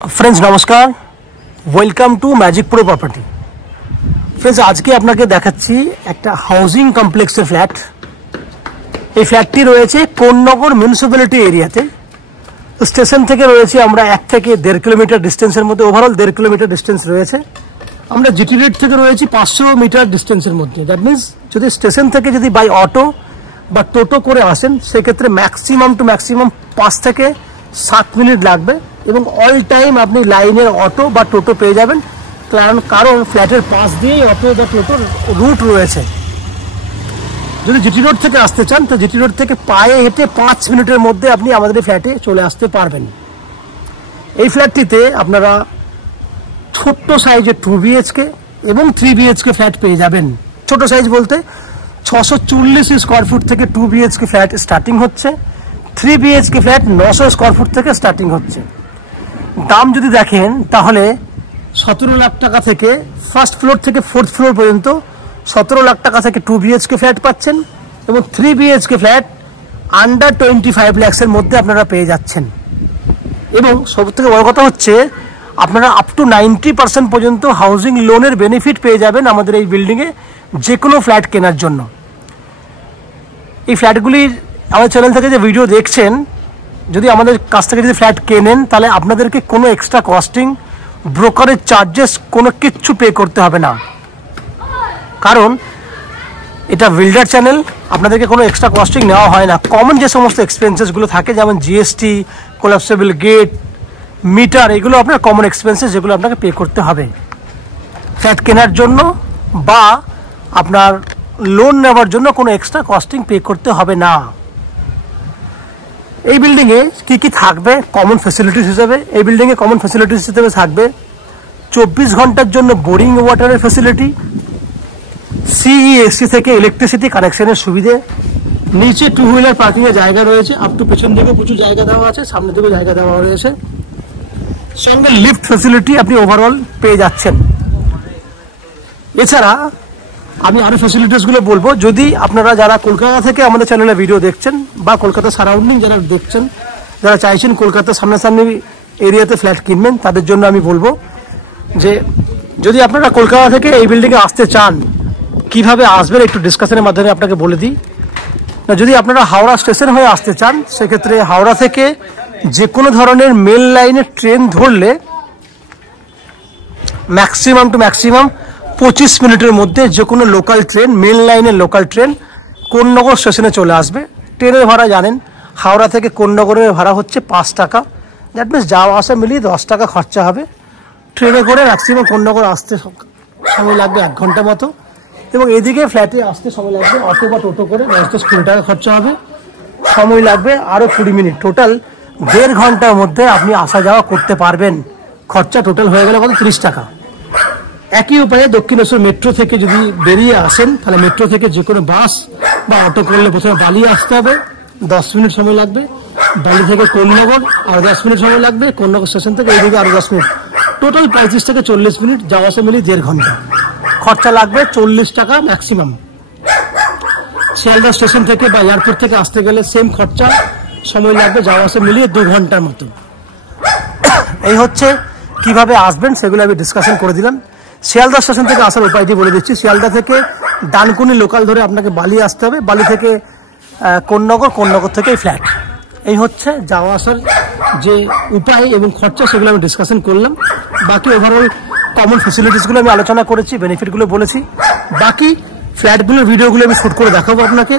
Friends नमस्कार welcome to Magic Pro Property. Friends आज के আপনাকে দেখাচ্ছি একটা হাউজিং কমপ্লেক্সের ফ্ল্যাট। এই ফ্ল্যাটটি রয়েছে কোন্নগর মিউনিসিপ্যালিটি এরিয়াতে। স্টেশন থেকে রয়েছে আমরা 1 থেকে 1.5 কিলোমিটার ডিস্টেন্সের মধ্যে, ওভারঅল 1.5 কিলোমিটার ডিস্টেন্স রয়েছে। আমরা জিটি রোড থেকে রয়েছে 500 মিটার ডিস্টেন্সের মধ্যে। দ্যাট মিন্স যদি স্টেশন থেকে যদি বাই অটো বা টোটো করে আসেন সেক্ষেত্রে ম্যাক্সিমাম টু ম্যাক্সিমাম 5 থেকে 7 মিনিট লাগবে এবং অল টাইম আপনি লাইনের অটো বা টোটো পেয়ে যাবেন, কারণ ফ্ল্যাটের পাশ দিয়েই অটো বা টোটোর রুট রয়েছে। যদি জিটি রোড থেকে আসতে চান তো জিটি রোড থেকে পায়ে হেঁটে 5 মিনিটের মধ্যে আপনি আমাদের এই ফ্ল্যাটে চলে আসতে পারবেন। এই ফ্ল্যাটটিতে আপনারা ছোট্ট সাইজের 2 BHK এবং 3 BHK ফ্ল্যাট পেয়ে যাবেন। ছোট সাইজ বলতে 640 স্কোয়ার ফুট থেকে 2 BHK ফ্ল্যাট স্টার্টিং হচ্ছে, 3 BHK ফ্ল্যাট 900 স্কোয়ার ফুট থেকে স্টার্টিং হচ্ছে। দাম যদি দেখেন তাহলে 17 লাখ টাকা থেকে ফার্স্ট ফ্লোর থেকে 4th ফ্লোর পর্যন্ত 17 লাখ টাকা থেকে 2 BHK ফ্ল্যাট পাচ্ছেন এবং 3 BHK ফ্ল্যাট আন্ডার 25 লাখসের মধ্যে আপনারা পেয়ে যাচ্ছেন। এবং সবথেকে বড় কথা হচ্ছে আপনারা আপ টু 90% পর্যন্ত হাউজিং লোনের বেনিফিট পেয়ে যাবেন আমাদের এই বিল্ডিংয়ে যে কোনো ফ্ল্যাট কেনার জন্য। এই ফ্ল্যাটগুলির আমাদের চ্যানেল থেকে যে ভিডিও দেখছেন, যদি আমাদের কাছ থেকে যদি ফ্ল্যাট কেনেন তাহলে আপনাদেরকে কোনো এক্সট্রা কস্টিং, ব্রোকারেজ চার্জেস কোনো কিচ্ছু পে করতে হবে না, কারণ এটা বিল্ডার চ্যানেল, আপনাদেরকে কোনো এক্সট্রা কস্টিং নেওয়া হয় না। কমন যে সমস্ত এক্সপেন্সেসগুলো থাকে যেমন জিএসটি, কোলাপসেবল গেট, মিটার, এগুলো আপনার কমন এক্সপেন্সেস যেগুলো আপনাকে পে করতে হবে ফ্ল্যাট কেনার জন্য, বা আপনার লোন নেওয়ার জন্য কোনো এক্সট্রা কস্টিং পে করতে হবে না। এই বিল্ডিংয়ে কি কি থাকবে কমন ফ্যাসিলিটিস হিসেবে? এই বিল্ডিংয়ে কমন ফ্যাসিলিটিস হিসেবে থাকবে 24 ঘন্টার জন্য বোরিং ওয়াটারের ফ্যাসিলিটি, সিইএসসি থেকে ইলেকট্রিসিটি কানেকশনের সুবিধে, নিচে 2 হুইলার পার্কিংয়ের জায়গা রয়েছে, আপ টু পেছন দিকে প্রচুর জায়গা দেওয়া আছে, সামনের দিকে জায়গা দেওয়া রয়েছে, সঙ্গে লিফট ফ্যাসিলিটি আপনি ওভারঅল পেয়ে যাচ্ছেন। এছাড়া আমি আরো ফ্যাসিলিটিসগুলো বলবো। যদি আপনারা যারা কলকাতা থেকে আমাদের চ্যানেলে ভিডিও দেখছেন বা কলকাতা সারাউন্ডিং যারা দেখছেন, যারা চাইছেন কলকাতার সামনাসামনি এরিয়াতে ফ্ল্যাট কিনবেন, তাদের জন্য আমি বলবো যে যদি আপনারা কলকাতা থেকে এই বিল্ডিংয়ে আসতে চান, কিভাবে আসবেন একটু ডিসকাশনের মাধ্যমে আপনাকে বলে দিই। যদি আপনারা হাওড়া স্টেশন হয়ে আসতে চান সেক্ষেত্রে হাওড়া থেকে যে কোনো ধরনের মেল লাইনের ট্রেন ধরলে ম্যাক্সিমাম টু ম্যাক্সিমাম 25 মিনিটের মধ্যে যে কোনো লোকাল ট্রেন, মেল লাইনের লোকাল ট্রেন কোন্নগর স্টেশনে চলে আসবে। ট্রেনের ভাড়া জানেন, হাওড়া থেকে কোন্নগরের ভাড়া হচ্ছে 5 টাকা। দ্যাট মিনস যাওয়া আসা মিলিয়ে 10 টাকা খরচা হবে। ট্রেনে করে ম্যাক্সিমাম কোন্নগর আসতে সময় লাগবে 1 ঘন্টা মতো, এবং এদিকে ফ্ল্যাটে আসতে সময় লাগবে অটো বা টোটো করে 10-20 টাকা খরচা হবে, সময় লাগবে আরও 20 মিনিট। টোটাল 1.5 ঘন্টার মধ্যে আপনি আসা যাওয়া করতে পারবেন। খরচা টোটাল হয়ে গেলে কত? 30 টাকা। একই উপায়ে দক্ষিণেশ্বর মেট্রো থেকে যদি বেরিয়ে আসেন তাহলে মেট্রো থেকে যে কোনো বাস বা অটো করলে প্রথমে বালি আসতে হবে, 10 মিনিট সময় লাগবে। বালি থেকে কোন্নগর আরও 10 মিনিট সময় লাগবে। কোন্নগর স্টেশন থেকে এইদিকে আরও 10 মিনিট, টোটাল 35 থেকে 40 মিনিট, যাওয়া আসা মিলিয়ে 1.5 ঘন্টা। খরচা লাগবে 40 টাকা ম্যাক্সিমাম। শিয়ালদা স্টেশন থেকে বা এয়ারপোর্ট থেকে আসতে গেলে সেম খরচা, সময় লাগবে যাওয়া আসা মিলিয়ে 2 ঘন্টার মতো। এই হচ্ছে কিভাবে আসবেন সেগুলো আমি ডিসকাশন করে দিলাম। শিয়ালদা স্টেশন থেকে আসার উপায়টি বলে দিচ্ছি। শিয়ালদা থেকে ডানকুনি লোকাল ধরে আপনাকে বালি আসতে হবে, বালি থেকে কোন্নগর, কোন্নগর থেকে ফ্ল্যাট। এই হচ্ছে যাওয়া আসার যে উপায় এবং খরচা, সেগুলো আমি ডিসকাশন করলাম। বাকি ওভারঅল কমন ফ্যাসিলিটিসগুলো আমি আলোচনা করেছি, বেনিফিটগুলো বলেছি। বাকি ফ্ল্যাটগুলোর ভিডিওগুলো আমি শ্যুট করে দেখাবো আপনাকে,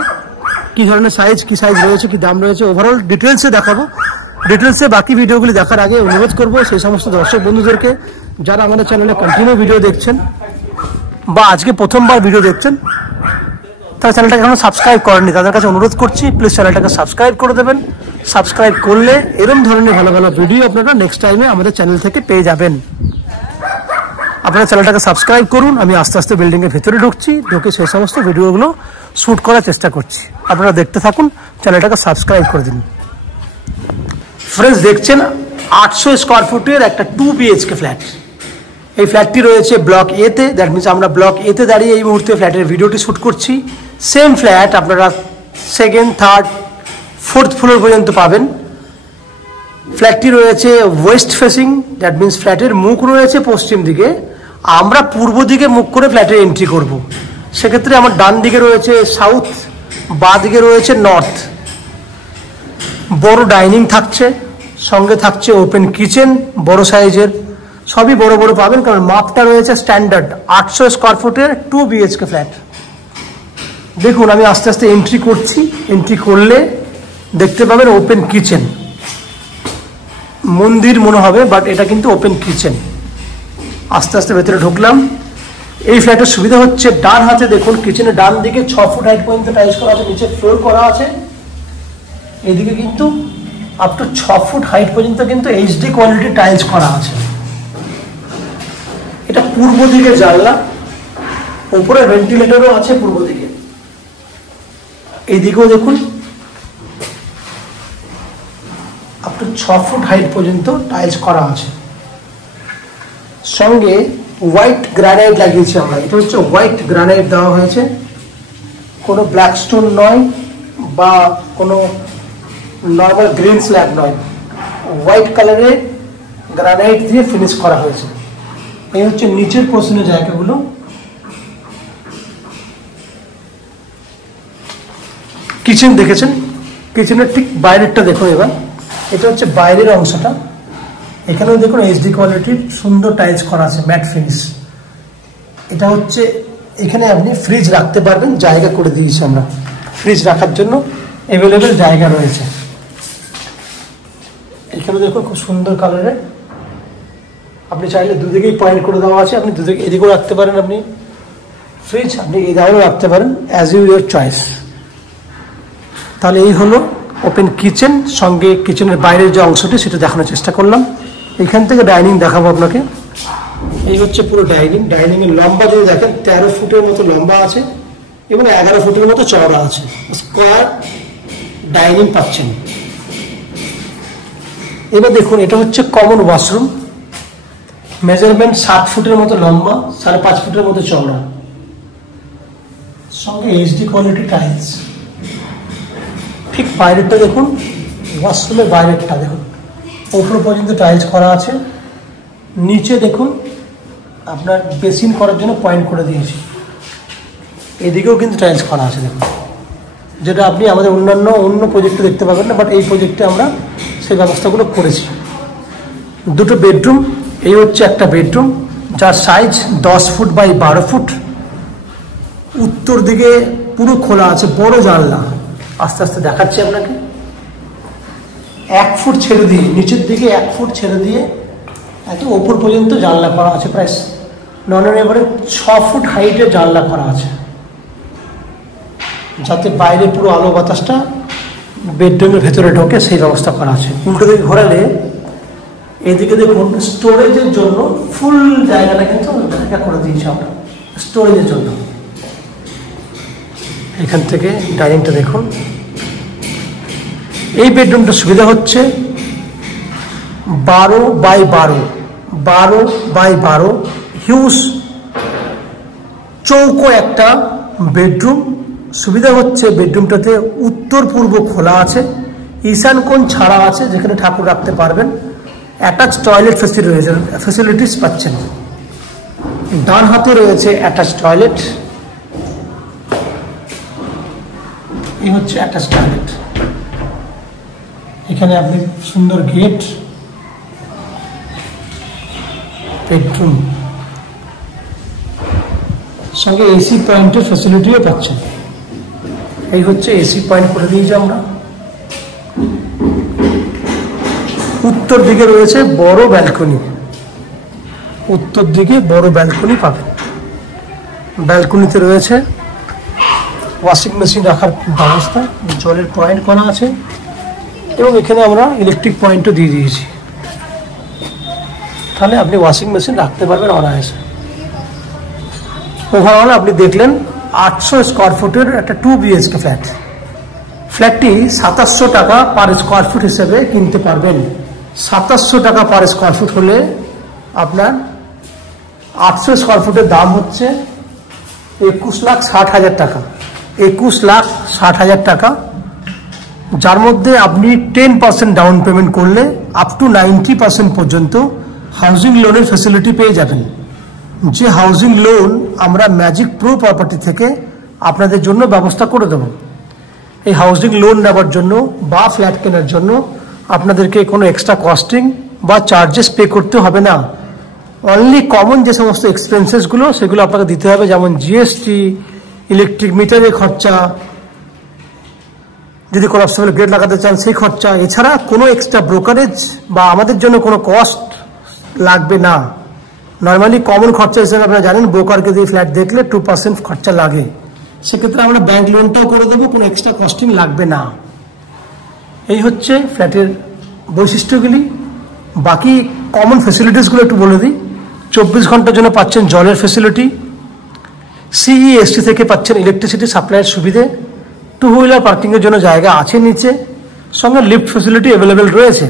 কী ধরনের সাইজ, কী সাইজ রয়েছে, কী দাম রয়েছে, ওভারঅল ডিটেলসে দেখাবো। ডিটেলসে বাকি ভিডিওগুলি দেখার আগে অনুরোধ করবো সেই সমস্ত দর্শক বন্ধুদেরকে যারা আমাদের চ্যানেলে কন্টিনিউ ভিডিও দেখছেন বা আজকে প্রথমবার ভিডিও দেখছেন, তারা চ্যানেলটাকে এখনো সাবস্ক্রাইব করেননি, তাদের কাছে অনুরোধ করছি প্লিজ চ্যানেলটাকে সাবস্ক্রাইব করে দেবেন। সাবস্ক্রাইব করলে এরকম ধরনের ভালো ভালো ভিডিও আপনারা নেক্সট টাইমে আমাদের চ্যানেল থেকে পেয়ে যাবেন। আপনারা চ্যানেলটাকে সাবস্ক্রাইব করুন। আমি আস্তে আস্তে বিল্ডিংয়ের ভিতরে ঢুকে সেই সমস্ত ভিডিওগুলো শ্যুট করার চেষ্টা করছি। আপনারা দেখতে থাকুন, চ্যানেলটাকে সাবস্ক্রাইব করে দিন। ফ্রেন্ডস দেখছেন 800 স্কোয়ার ফুটের একটা 2 BHK ফ্ল্যাট। এই ফ্ল্যাটটি রয়েছে ব্লক এতে। দ্যাট মিনস আমরা ব্লক এতে দাঁড়িয়ে এই মুহূর্তে ফ্ল্যাটের ভিডিওটি শ্যুট করছি। সেম ফ্ল্যাট আপনারা 2nd, 3rd, 4th ফ্লোর পর্যন্ত পাবেন। ফ্ল্যাটটি রয়েছে ওয়েস্ট ফেসিং, দ্যাট মিনস ফ্ল্যাটের মুখ রয়েছে পশ্চিম দিকে, আমরা পূর্ব দিকে মুখ করে ফ্ল্যাটে এন্ট্রি করব। সেক্ষেত্রে আমার ডান দিকে রয়েছে সাউথ, বাঁ দিকে রয়েছে নর্থ। বড় ডাইনিং থাকছে, সঙ্গে থাকছে ওপেন কিচেন বড় সাইজের, সবই বড় বড় পাবেন, কারণ মাপটা রয়েছে স্ট্যান্ডার্ড 800 স্কোয়ার ফুটের 2 BHK ফ্ল্যাট। দেখুন আমি আস্তে আস্তে এন্ট্রি করছি, এন্ট্রি করলে দেখতে পাবেন ওপেন কিচেন, মন্দির মনে হবে, বাট এটা কিন্তু ওপেন কিচেন। আস্তে আস্তে ভেতরে ঢুকলাম। এই ফ্ল্যাটের সুবিধা হচ্ছে ডান হাতে দেখুন কিচেনের ডান দিকে 6 ফুট হাইট পর্যন্ত টাইলস করা আছে, নিচে ফ্লোর করা আছে, এদিকে কিন্তু আপ টু 6 ফুট হাইট পর্যন্ত কিন্তু HD কোয়ালিটি টাইলস করা আছে। এটা পূর্ব দিকে জানলা, উপরে ভেন্টিলেটরও আছে পূর্ব দিকে। এইদিকেও দেখুন আপ টু 6 ফুট হাইট পর্যন্ত টাইলস করা আছে, সঙ্গে হোয়াইট গ্রানাইট লাগিয়েছি আমরা। এটা হচ্ছে হোয়াইট গ্রানাইট দেওয়া হয়েছে, কোনো ব্ল্যাক স্টোন নয় বা কোনো নর্মাল গ্রিন স্ল্যাব নয়, হোয়াইট কালারের গ্রানাইট দিয়ে ফিনিশ করা হয়েছে। এই হচ্ছে নিচের পোর্শনের জায়গাগুলো। কিচেন দেখেছেন, কিচেনের ঠিক বাইরেরটা দেখুন এবার। এটা হচ্ছে বাইরের অংশটা, এখানেও দেখুন HD কোয়ালিটির সুন্দর টাইলস করা আছে, ম্যাট ফিনিশ। এটা হচ্ছে এখানে আপনি ফ্রিজ রাখতে পারবেন, জায়গা করে দিয়েছি আমরা, ফ্রিজ রাখার জন্য অ্যাভেলেবেল জায়গা রয়েছে। এখানে দেখুন খুব সুন্দর কালারের, আপনি চাইলে দুদিকেই পয়েন্ট করে দেওয়া আছে, আপনি দুদিকে এদিকেও রাখতে পারেন, আপনি ফ্রিজ আপনি এই ধারেও রাখতে পারেন, অ্যাজ ইউর চয়েস। তাহলে এই হলো ওপেন কিচেন, সঙ্গে কিচেনের বাইরের যে অংশটি সেটা দেখানোর চেষ্টা করলাম। এখান থেকে ডাইনিং দেখাবো আপনাকে। এই হচ্ছে পুরো ডাইনিং। ডাইনিংয়ের লম্বা যদি দেখেন 13 ফুটের মতো লম্বা আছে এবং 11 ফুটের মতো চওড়া আছে, স্কোয়ার ডাইনিং পাচ্ছেন। এবার দেখুন এটা হচ্ছে কমন ওয়াশরুম, মেজারমেন্ট 7 ফুটের মতো লম্বা, 5.5 ফুটের মতো চওড়া, সঙ্গে HD কোয়ালিটি টাইলস। ঠিক বাইরেরটা দেখুন, ওয়াশরুমের বাইরেরটা দেখুন, উপর পর্যন্ত টাইলস করা আছে, নিচে দেখুন আপনার বেসিন করার জন্য পয়েন্ট করে দিয়েছি, এদিকেও কিন্তু টাইলস করা আছে দেখুন, যেটা আপনি আমাদের অন্য প্রজেক্টে দেখতে পাবেন না, বাট এই প্রজেক্টে আমরা সেই ব্যবস্থাগুলো করেছি। দুটো বেডরুম, এই হচ্ছে একটা বেডরুম যার সাইজ 10 ফুট বাই 12 ফুট, উত্তর দিকে পুরো খোলা আছে, বড় জানলা। আস্তে আস্তে দেখাচ্ছি আপনাকে। 1 ফুট ছেড়ে দিয়ে, নিচের দিকে 1 ফুট ছেড়ে দিয়ে এত ওপর পর্যন্ত জানলা করা আছে, প্রায় এবারে 6 ফুট হাইটের জানলা করা আছে, যাতে বাইরে পুরো আলো বাতাসটা বেডরুমের ভেতরে ঢোকে সেই ব্যবস্থা করা আছে। উল্টো দিকে ঘোরালে এদিকে দেখুন স্টোরেজের জন্য ফুল জায়গাটা কিন্তু জায়গা করে দিয়েছি আমরা স্টোরেজের জন্য। এখান থেকে ডাইনিংটা দেখুন। এই বেডরুমটা সুবিধা হচ্ছে 12 বাই 12 হিউজ চৌকো একটা বেডরুম। সুবিধা হচ্ছে বেডরুমটাতে উত্তর পূর্ব খোলা আছে, ঈশান কোণ ছাড়া আছে, যেখানে ঠাকুর রাখতে পারবেন। অ্যাটাচ টয়লেট ফেসিলিটিস পাচ্ছেন। ডান হাতে রয়েছে অ্যাটাচ টয়লেট, এই হচ্ছে অ্যাটাচ টয়লেট। এখানে আপনি সুন্দর গেট, বেডরুম, সঙ্গে AC পয়েন্টের ফ্যাসিলিটিও পাচ্ছেন। এই হচ্ছে AC পয়েন্ট করে দিয়েছি আমরা। উত্তর দিকে রয়েছে বড় ব্যালকনি, উত্তর দিকে বড় ব্যালকনি পাবেন। ব্যালকনিতে রয়েছে ওয়াশিং মেশিন রাখার ব্যবস্থা, জলের পয়েন্ট করা আছে এবং এখানে আমরা ইলেকট্রিক পয়েন্টও দিয়ে দিয়েছি, তাহলে আপনি ওয়াশিং মেশিন রাখতে পারবেন অনায়াসে। ওভারঅল আপনি দেখলেন 800 স্কোয়ার ফুটের একটা 2 BHK ফ্ল্যাট। ফ্ল্যাটটি 2700 টাকা পার স্কোয়ার ফুট হিসেবে কিনতে পারবেন। 2700 টাকা পার স্কোয়ার ফুট হলে আপনার 800 স্কোয়ার ফুটের দাম হচ্ছে 21,60,000 টাকা। 21,60,000 টাকা, যার মধ্যে আপনি 10% ডাউন পেমেন্ট করলে আপ টু 90% পর্যন্ত হাউজিং লোনের ফ্যাসিলিটি পেয়ে যাবেন। যে হাউজিং লোন আমরা ম্যাজিক প্রো প্রপার্টি থেকে আপনাদের জন্য ব্যবস্থা করে দেব। এই হাউজিং লোন নেওয়ার জন্য বা ফ্ল্যাট কেনার জন্য আপনাদেরকে কোনো এক্সট্রা কস্টিং বা চার্জেস পে করতে হবে না। অনলি কমন যে সমস্ত এক্সপেন্সেসগুলো সেগুলো আপনাকে দিতে হবে, যেমন জিএসটি, ইলেকট্রিক মিটারের খরচা, যদি কলাপসেবল গেট লাগাতে চান সেই খরচা, এছাড়া কোনো এক্সট্রা ব্রোকারেজ বা আমাদের জন্য কোনো কস্ট লাগবে না। নর্মালি কমন খরচা হিসেবে আপনারা জানেন ব্রোকারকে দিয়ে ফ্ল্যাট দেখলে 2% খরচা লাগে, সেক্ষেত্রে আমরা ব্যাংক লোনটাও করে দেবো, কোনো এক্সট্রা কস্টিং লাগবে না। এই হচ্ছে ফ্ল্যাটের বৈশিষ্ট্যগুলি। বাকি কমন ফেসিলিটিসগুলো একটু বলে দিই। 24 ঘন্টার জন্য পাচ্ছেন জলের ফেসিলিটি, সিইএসটি থেকে পাচ্ছেন ইলেকট্রিসিটি সাপ্লাইয়ের সুবিধে, 2 হুইলার পার্কিংয়ের জন্য জায়গা আছে নিচে, সঙ্গে লিফট ফেসিলিটি অ্যাভেলেবেল রয়েছে।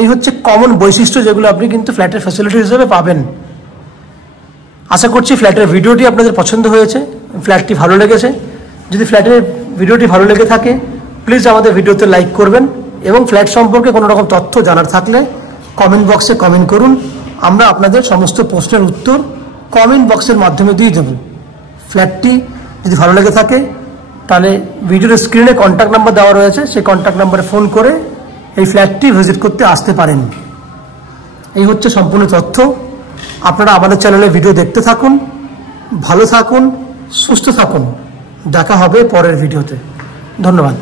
এই হচ্ছে কমন বৈশিষ্ট্য যেগুলো আপনি কিন্তু ফ্ল্যাটের ফ্যাসিলিটি হিসেবে পাবেন। আশা করছি ফ্ল্যাটের ভিডিওটি আপনাদের পছন্দ হয়েছে, ফ্ল্যাটটি ভালো লেগেছে। যদি ফ্ল্যাটের ভিডিওটি ভালো লেগে থাকে প্লিজ আমাদের ভিডিওতে লাইক করবেন, এবং ফ্ল্যাট সম্পর্কে কোনো রকম তথ্য জানার থাকলে কমেন্ট বক্সে কমেন্ট করুন। আমরা আপনাদের সমস্ত প্রশ্নের উত্তর কমেন্ট বক্সের মাধ্যমে দিয়ে দেব। ফ্ল্যাটটি যদি ভালো লেগে থাকে তাহলে ভিডিওর স্ক্রিনে কন্ট্যাক্ট নাম্বার দেওয়া রয়েছে, সেই কন্ট্যাক্ট নাম্বারে ফোন করে এই ফ্ল্যাটটি ভিজিট করতে আসতে পারেন। এই হচ্ছে সম্পূর্ণ তথ্য। আপনারা আমাদের চ্যানেলে ভিডিও দেখতে থাকুন, ভালো থাকুন, সুস্থ থাকুন। দেখা হবে পরের ভিডিওতে। ধন্যবাদ।